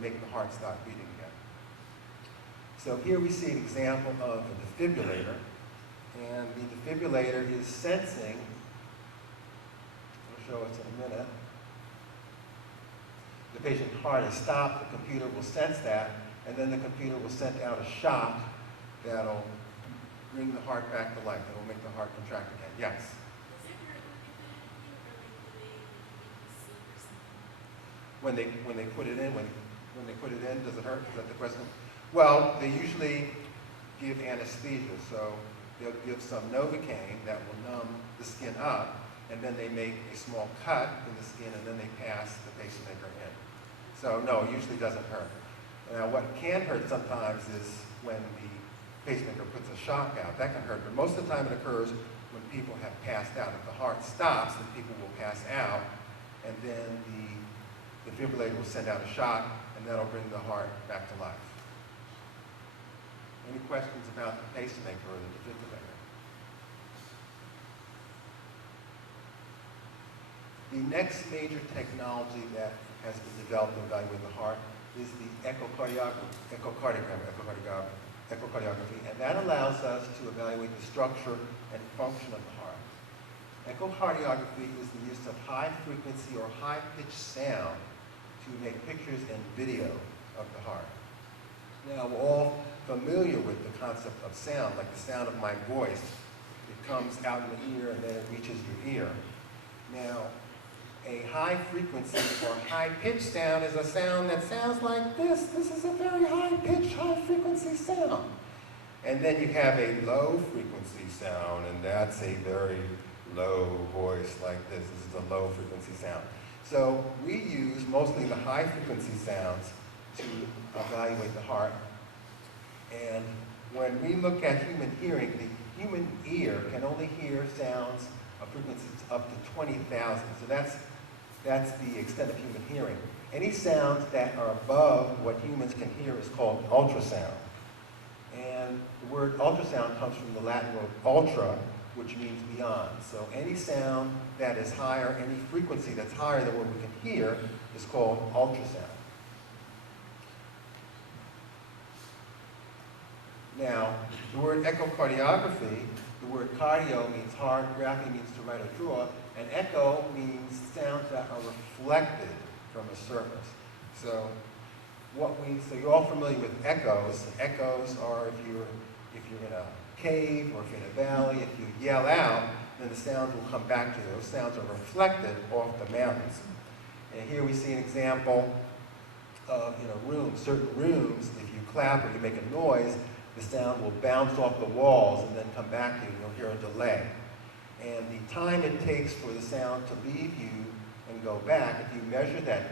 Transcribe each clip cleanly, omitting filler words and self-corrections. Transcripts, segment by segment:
make the heart stop beating again. So here we see an example of a defibrillator, and the defibrillator is sensing, I'll show us in a minute, the patient's heart is stopped, the computer will sense that, and then the computer will send out a shock that'll bring the heart back to life, that'll make the heart contract again. Yes? When they put it in, when they put it in, does it hurt? Is that the question? Well, they usually give anesthesia, so they'll give some Novocaine that will numb the skin up, and then they make a small cut in the skin, and then they pass the pacemaker in. So no, it usually doesn't hurt. Now, what can hurt sometimes is when the pacemaker puts a shock out. That can hurt, but most of the time it occurs when people have passed out. If the heart stops, then people will pass out, and then the defibrillator will send out a shock, and that'll bring the heart back to life. Any questions about the pacemaker or the defibrillator? The next major technology that has been developed to evaluate the heart is the echocardiography, and that allows us to evaluate the structure and function of the heart. Echocardiography is the use of high frequency or high pitched sound to make pictures and video of the heart. Now, we're all familiar with the concept of sound, like the sound of my voice. It comes out in the ear and then it reaches your ear. Now, a high frequency or high pitched sound is a sound that sounds like this. This is a very high pitched, high frequency sound. And then you have a low frequency sound, and that's a very low voice like this. This is a low frequency sound. So we use mostly the high frequency sounds to evaluate the heart. And when we look at human hearing, the human ear can only hear sounds of frequencies up to 20,000. So that's the extent of human hearing. Any sounds that are above what humans can hear is called ultrasound. And the word ultrasound comes from the Latin word ultra, which means beyond. So any sound that is higher, any frequency that's higher than what we can hear is called ultrasound. Now, the word echocardiography, the word cardio means heart, graphy means to write or draw, and echo means sounds that are reflected from a surface. So you're all familiar with echoes. Echoes are if you're in a cave or if you're in a valley, if you yell out, then the sounds will come back to you. Those sounds are reflected off the mountains. And here we see an example of in a room. Certain rooms, if you clap or you make a noise, the sound will bounce off the walls and then come back to you, and you'll hear a delay. And the time it takes for the sound to leave you and go back, if you measure that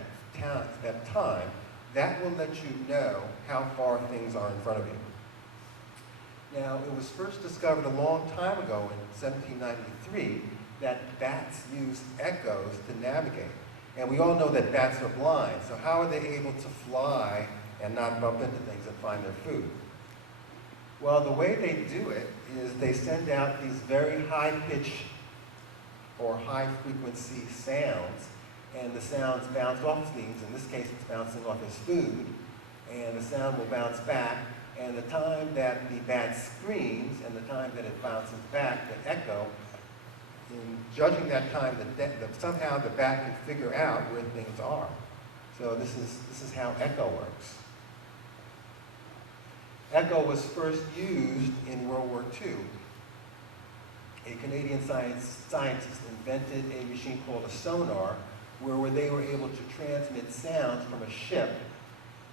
time, that will let you know how far things are in front of you. Now, it was first discovered a long time ago in 1793 that bats use echoes to navigate. And we all know that bats are blind, so how are they able to fly and not bump into things and find their food? Well, the way they do it is they send out these very high-pitch or high-frequency sounds, and the sounds bounce off things. In this case, it's bouncing off his food, and the sound will bounce back, and the time that the bat screams and the time that it bounces back, the echo, in judging that time, somehow the bat can figure out where things are. So this is how echo works. Echo was first used in World War II. A Canadian scientist invented a machine called a sonar, where they were able to transmit sounds from a ship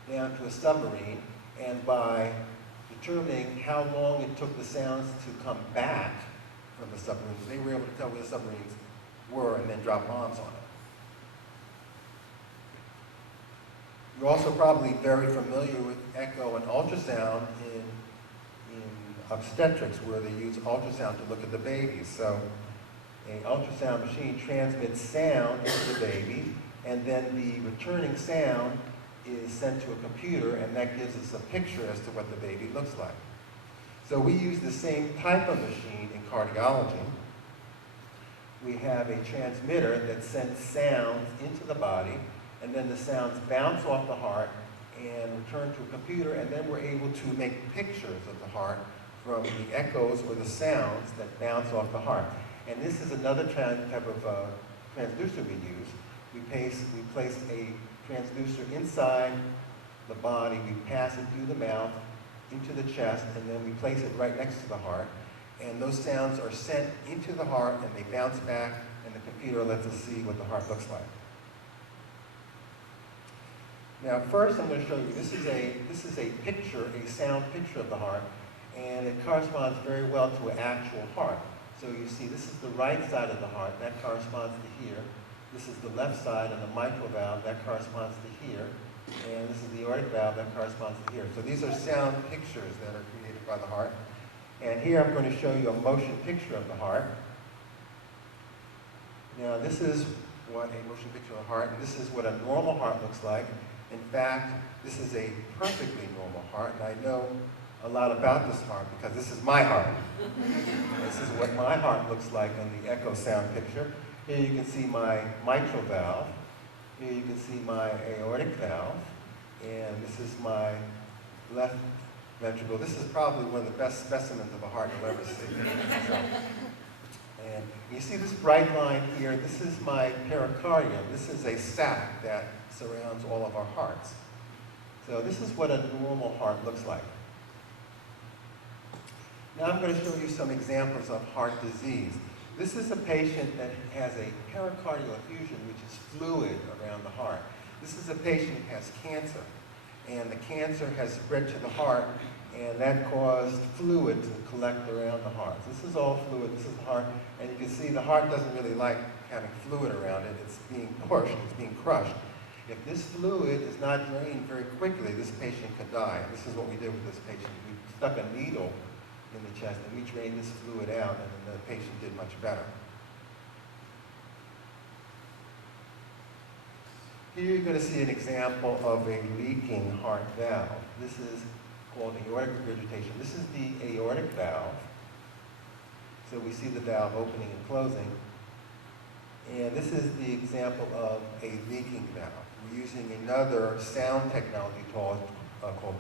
down to a submarine, and by determining how long it took the sounds to come back from the submarines, they were able to tell where the submarines were and then drop bombs on it. You're also probably very familiar with echo and ultrasound in obstetrics, where they use ultrasound to look at the babies. So an ultrasound machine transmits sound to the baby, and then the returning sound is sent to a computer, and that gives us a picture as to what the baby looks like. So we use the same type of machine in cardiology. We have a transmitter that sends sounds into the body, and then the sounds bounce off the heart and return to a computer, and then we're able to make pictures of the heart from the echoes or the sounds that bounce off the heart. And this is another type of transducer we use. We place a transducer inside the body, we pass it through the mouth, into the chest, and then we place it right next to the heart. And those sounds are sent into the heart, and they bounce back, and the computer lets us see what the heart looks like. Now, first I'm going to show you, this is a picture, a sound picture of the heart, and it corresponds very well to an actual heart. So you see, this is the right side of the heart, that corresponds to here. This is the left side of the mitral valve, that corresponds to here. And this is the aortic valve, that corresponds to here. So these are sound pictures that are created by the heart. And here I'm going to show you a motion picture of the heart. Now this is what a motion picture of the heart, and this is what a normal heart looks like. In fact, this is a perfectly normal heart, and I know a lot about this heart because this is my heart. This is what my heart looks like on the echo sound picture. Here you can see my mitral valve. Here you can see my aortic valve. And this is my left ventricle. This is probably one of the best specimens of a heart you'll ever see. And you see this bright line here, this is my pericardium. This is a sac that surrounds all of our hearts. So this is what a normal heart looks like. Now I'm going to show you some examples of heart disease. This is a patient that has a pericardial effusion, which is fluid around the heart. This is a patient who has cancer, and the cancer has spread to the heart, and that caused fluid to collect around the heart. This is all fluid, this is the heart, and you can see the heart doesn't really like having fluid around it. It's being pushed, it's being crushed. If this fluid is not drained very quickly, this patient could die. This is what we did with this patient. We stuck a needle in the chest, and we drained this fluid out, and then the patient did much better. Here you're going to see an example of a leaking heart valve. This is called aortic regurgitation. This is the aortic valve. So we see the valve opening and closing. And this is the example of a leaking valve. We're using another sound technology called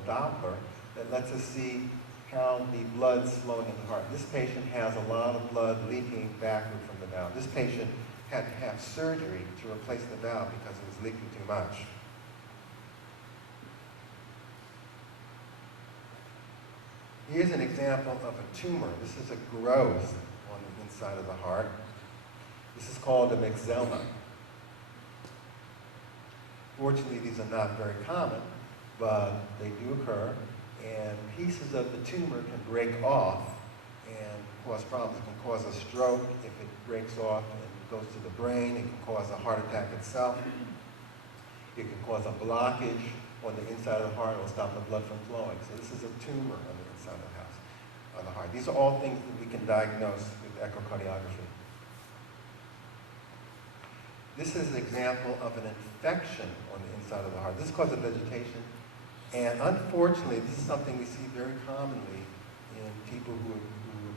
Doppler that lets us see how the blood's flowing in the heart. This patient has a lot of blood leaking backward from the valve. This patient had to have surgery to replace the valve because it was leaking too much. Here's an example of a tumor. This is a growth on the inside of the heart. This is called a MYXOMA. Fortunately, these are not very common, but they do occur. And pieces of the tumor can break off and cause problems. It can cause a stroke if it breaks off and goes to the brain. It can cause a heart attack itself. It can cause a blockage on the inside of the heart. It will stop the blood from flowing. So this is a tumor on the inside of the heart. These are all things that we can diagnose with echocardiography. This is an example of an infection on the inside of the heart. This is called vegetation. And unfortunately, this is something we see very commonly in people who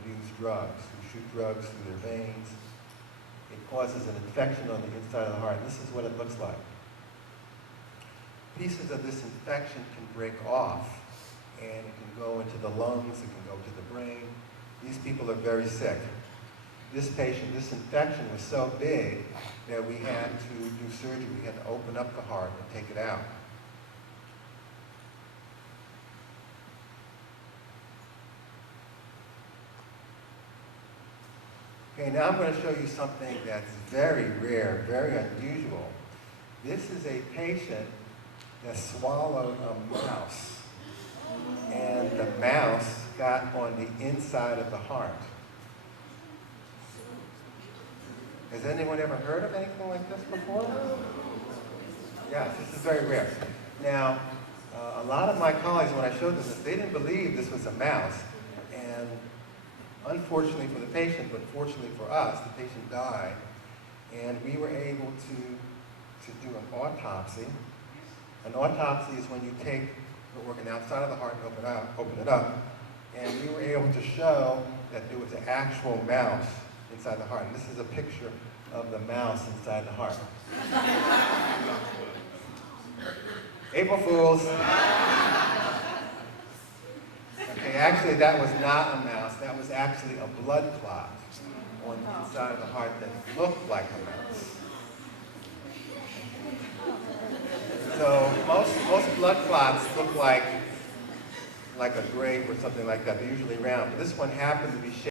abuse drugs, who shoot drugs through their veins. It causes an infection on the inside of the heart. This is what it looks like. Pieces of this infection can break off, and it can go into the lungs, it can go to the brain. These people are very sick. This patient, this infection was so big that we had to do surgery. We had to open up the heart and take it out. Okay, now I'm going to show you something that's very rare, very unusual. This is a patient that swallowed a mouse, and the mouse got on the inside of the heart. Has anyone ever heard of anything like this before? Yes, this is very rare. Now, a lot of my colleagues, when I showed this, they didn't believe this was a mouse, and unfortunately for the patient, but fortunately for us, the patient died, and we were able to do an autopsy. An autopsy is when you take the organ outside of the heart and open it up, and we were able to show that there was an actual mouse inside the heart. And this is a picture of the mouse inside the heart. April Fools. Okay, actually that was not a mouse. That was actually a blood clot on the inside of the heart that looked like a mouse. So most blood clots look like a grape or something like that. They're usually round. But this one happened to be shaped